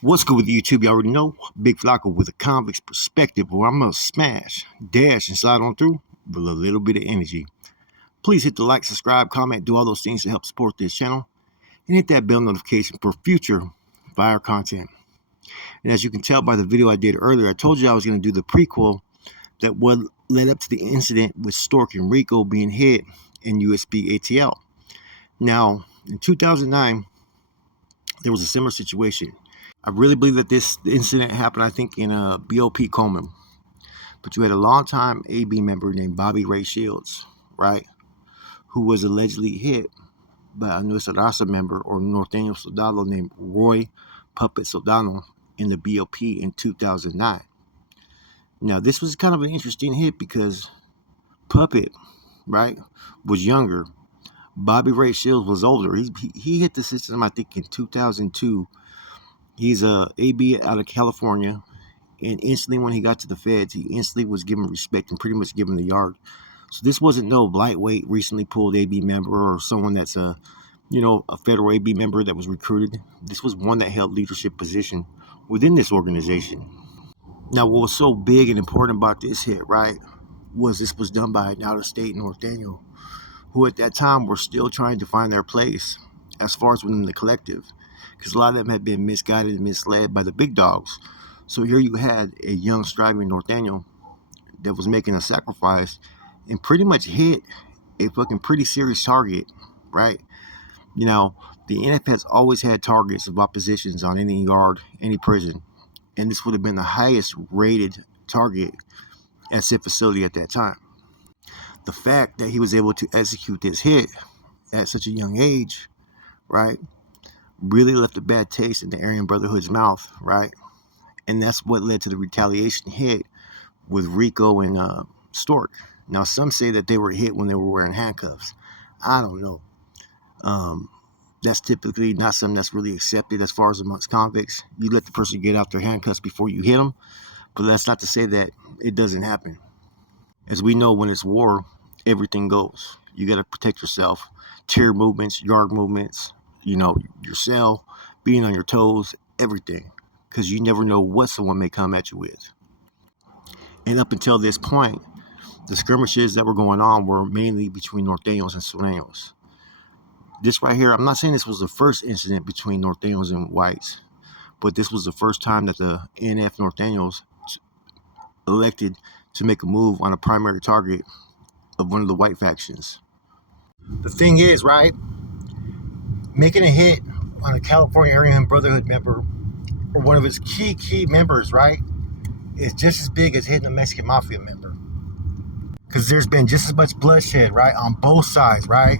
What's good with YouTube? You already know. Big Flacco with a convict's perspective, where I'm gonna smash, dash, and slide on through with a little bit of energy. Please hit the like, subscribe, comment, do all those things to help support this channel, and hit that bell notification for future fire content. And as you can tell by the video I did earlier, I told you I was gonna do the prequel that what led up to the incident with Stork and Rico being hit in USB ATL. Now, in 2009, there was a similar situation. I really believe that this incident happened, I think, in a BOP Coleman. But you had a longtime AB member named Bobby Ray Shields, right, who was allegedly hit by a Nuestra Raza member or Norteno soldado named Roy Puppet Soldano in the BOP in 2009. Now, this was kind of an interesting hit because Puppet, right, was younger. Bobby Ray Shields was older. He hit the system, I think, in 2002. He's a AB out of California, and instantly when he got to the feds, he instantly was given respect and pretty much given the yard. So this wasn't no lightweight, recently pulled AB member or someone that's a federal AB member that was recruited. This was one that held leadership position within this organization. Now, what was so big and important about this hit, right, was this was done by an out-of-state Norteno, who at that time were still trying to find their place as far as within the collective, because a lot of them had been misguided and misled by the big dogs. So here you had a young, striving Norteno that was making a sacrifice and pretty much hit a fucking pretty serious target, right? You know, the NF has always had targets of oppositions on any yard, any prison, and this would have been the highest rated target at said facility at that time. The fact that he was able to execute this hit at such a young age, right, really left a bad taste in the Aryan Brotherhood's mouth, right? And that's what led to the retaliation hit with Rico and Stork. Now, some say that they were hit when they were wearing handcuffs. I don't know. That's typically not something that's really accepted as far as amongst convicts. You let the person get out their handcuffs before you hit them, but that's not to say that it doesn't happen. As we know, when it's war, everything goes. You got to protect yourself. Chair movements, yard movements, your cell, being on your toes, everything. Because you never know what someone may come at you with. And up until this point, the skirmishes that were going on were mainly between Norteños and Sureños. This right here, I'm not saying this was the first incident between Norteños and whites, but this was the first time that the NF Norteños elected to make a move on a primary target of one of the white factions. The thing is, right, making a hit on a California Aryan Brotherhood member or one of its key members, right, is just as big as hitting a Mexican Mafia member. Because there's been just as much bloodshed, right, on both sides, right,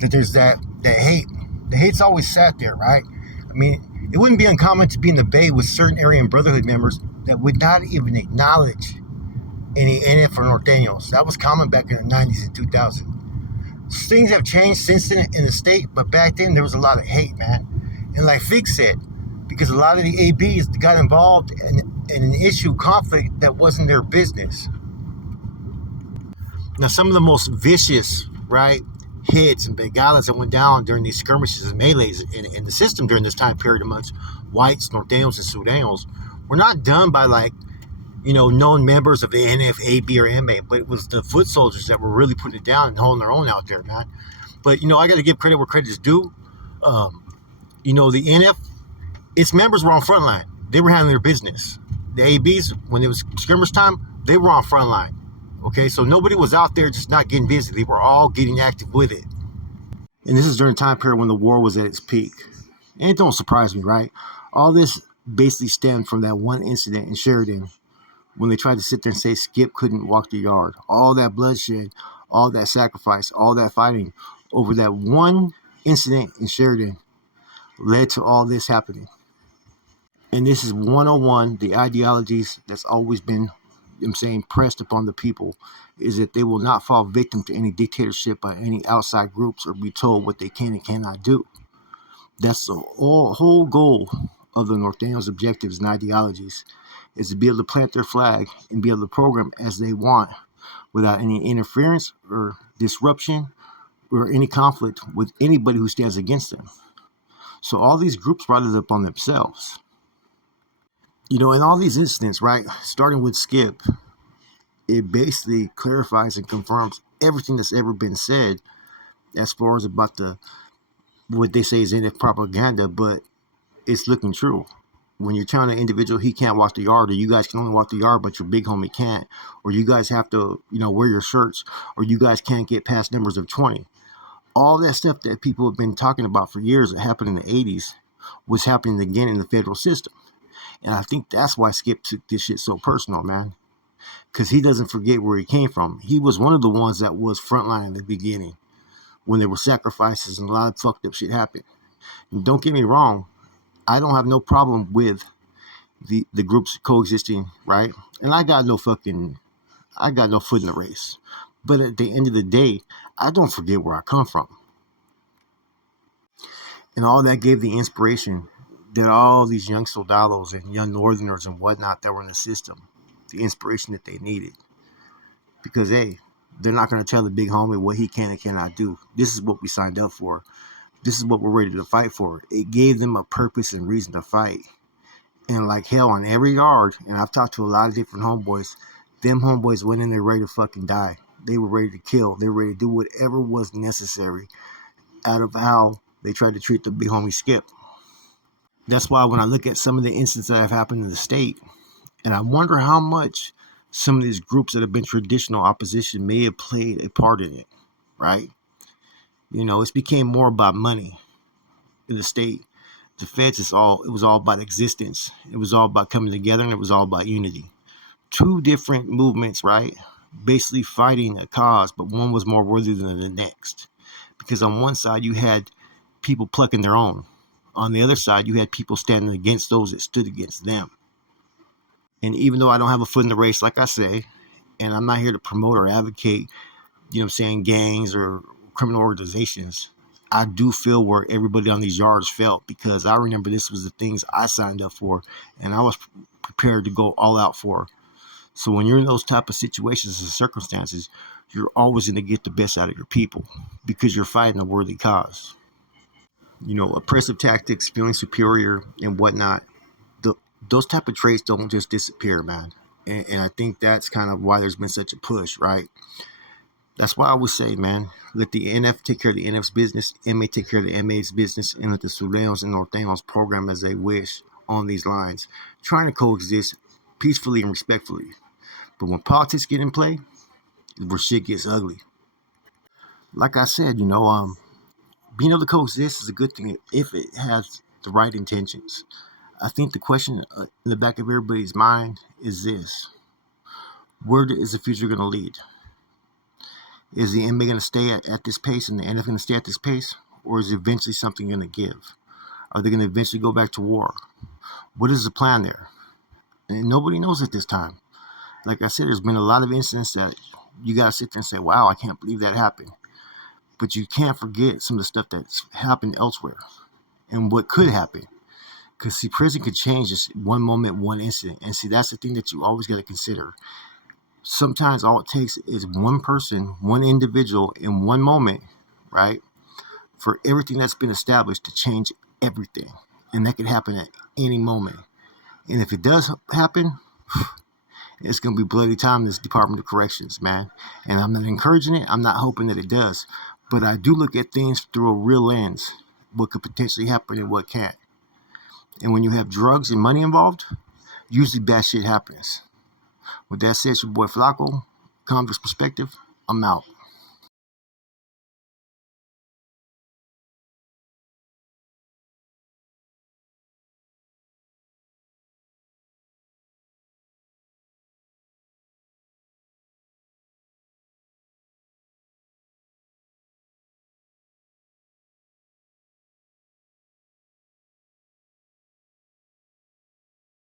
that there's that hate. The hate's always sat there, right? I mean, it wouldn't be uncommon to be in the Bay with certain Aryan Brotherhood members that would not even acknowledge any NF or Norteños. That was common back in the 90s and 2000s. Things have changed since then in the state, but back then there was a lot of hate, man. And like Fig said, because a lot of the ABs got involved in an issue, conflict that wasn't their business. Now, some of the most vicious, right, hits and bengalas that went down during these skirmishes and melees in the system during this time period amongst whites, Norteños, and Sureños were not done by, like, known members of the NF, AB, or MA, but it was the foot soldiers that were really putting it down and holding their own out there, man. But, I got to give credit where credit is due. The NF, its members were on front line. They were handling their business. The ABs, when it was skirmish time, they were on front line. Okay, so nobody was out there just not getting busy. They were all getting active with it. And this is during a time period when the war was at its peak. And it don't surprise me, right? All this basically stemmed from that one incident in Sheridan when they tried to sit there and say Skip couldn't walk the yard. All that bloodshed, all that sacrifice, all that fighting over that one incident in Sheridan led to all this happening. And this is 101, the ideologies that's always been, pressed upon the people, is that they will not fall victim to any dictatorship by any outside groups or be told what they can and cannot do. That's the whole goal of the Norteños' objectives and ideologies, is to be able to plant their flag and be able to program as they want without any interference or disruption or any conflict with anybody who stands against them. So all these groups brought it upon themselves. In all these incidents, right, starting with Skip, it basically clarifies and confirms everything that's ever been said as far as about the what they say is NF propaganda, but it's looking true. When you're telling an individual he can't walk the yard, or you guys can only walk the yard, but your big homie can't, or you guys have to, wear your shirts, or you guys can't get past numbers of 20. All that stuff that people have been talking about for years that happened in the 80s was happening again in the federal system. And I think that's why Skip took this shit so personal, man. Because he doesn't forget where he came from. He was one of the ones that was frontline in the beginning when there were sacrifices and a lot of fucked up shit happened. And don't get me wrong, I don't have no problem with the groups coexisting, right? And I got no foot in the race. But at the end of the day, I don't forget where I come from. And all that gave the inspiration that all these young soldados and young northerners and whatnot that were in the system, the inspiration that they needed. Because hey, they're not going to tell the big homie what he can and cannot do. This is what we signed up for. This is what we're ready to fight for. It gave them a purpose and reason to fight. And like hell on every yard, and I've talked to a lot of different homeboys, them homeboys went in there ready to fucking die. They were ready to kill. They were ready to do whatever was necessary out of how they tried to treat the big homie Skip. That's why when I look at some of the incidents that have happened in the state, and I wonder how much some of these groups that have been traditional opposition may have played a part in it, right? It's became more about money in the state. The feds it was all about existence. It was all about coming together, and it was all about unity. Two different movements, right? Basically fighting a cause, but one was more worthy than the next. Because on one side you had people plucking their own. On the other side, you had people standing against those that stood against them. And even though I don't have a foot in the race, like I say, and I'm not here to promote or advocate, gangs or criminal organizations, I do feel where everybody on these yards felt, because I remember this was the things I signed up for and I was prepared to go all out for. So when you're in those type of situations and circumstances, you're always going to get the best out of your people because you're fighting a worthy cause. Oppressive tactics, feeling superior and whatnot, the, those type of traits don't just disappear, man. And I think that's kind of why there's been such a push, right? That's why I would say, man, let the NF take care of the NF's business, MA take care of the MA's business, and let the Suleos and Nortenos program as they wish on these lines, trying to coexist peacefully and respectfully. But when politics get in play, where shit gets ugly. Like I said, being able to coexist is a good thing if it has the right intentions. I think the question in the back of everybody's mind is this: where is the future going to lead? Is the NBA going to stay at this pace and the NFL going to stay at this pace? Or is eventually something going to give? Are they going to eventually go back to war? What is the plan there? And nobody knows at this time. Like I said, there's been a lot of incidents that you got to sit there and say, wow, I can't believe that happened. But you can't forget some of the stuff that's happened elsewhere and what could happen. Because, see, prison could change just one moment, one incident. And, see, that's the thing that you always got to consider. Sometimes all it takes is one person, one individual in one moment, right, for everything that's been established to change everything. And that could happen at any moment. And if it does happen, it's going to be bloody time in this Department of Corrections, man. And I'm not encouraging it. I'm not hoping that it does. But I do look at things through a real lens, what could potentially happen and what can't. And when you have drugs and money involved, usually bad shit happens. With that said, it's your boy Flacco, Convict's Perspective. I'm out.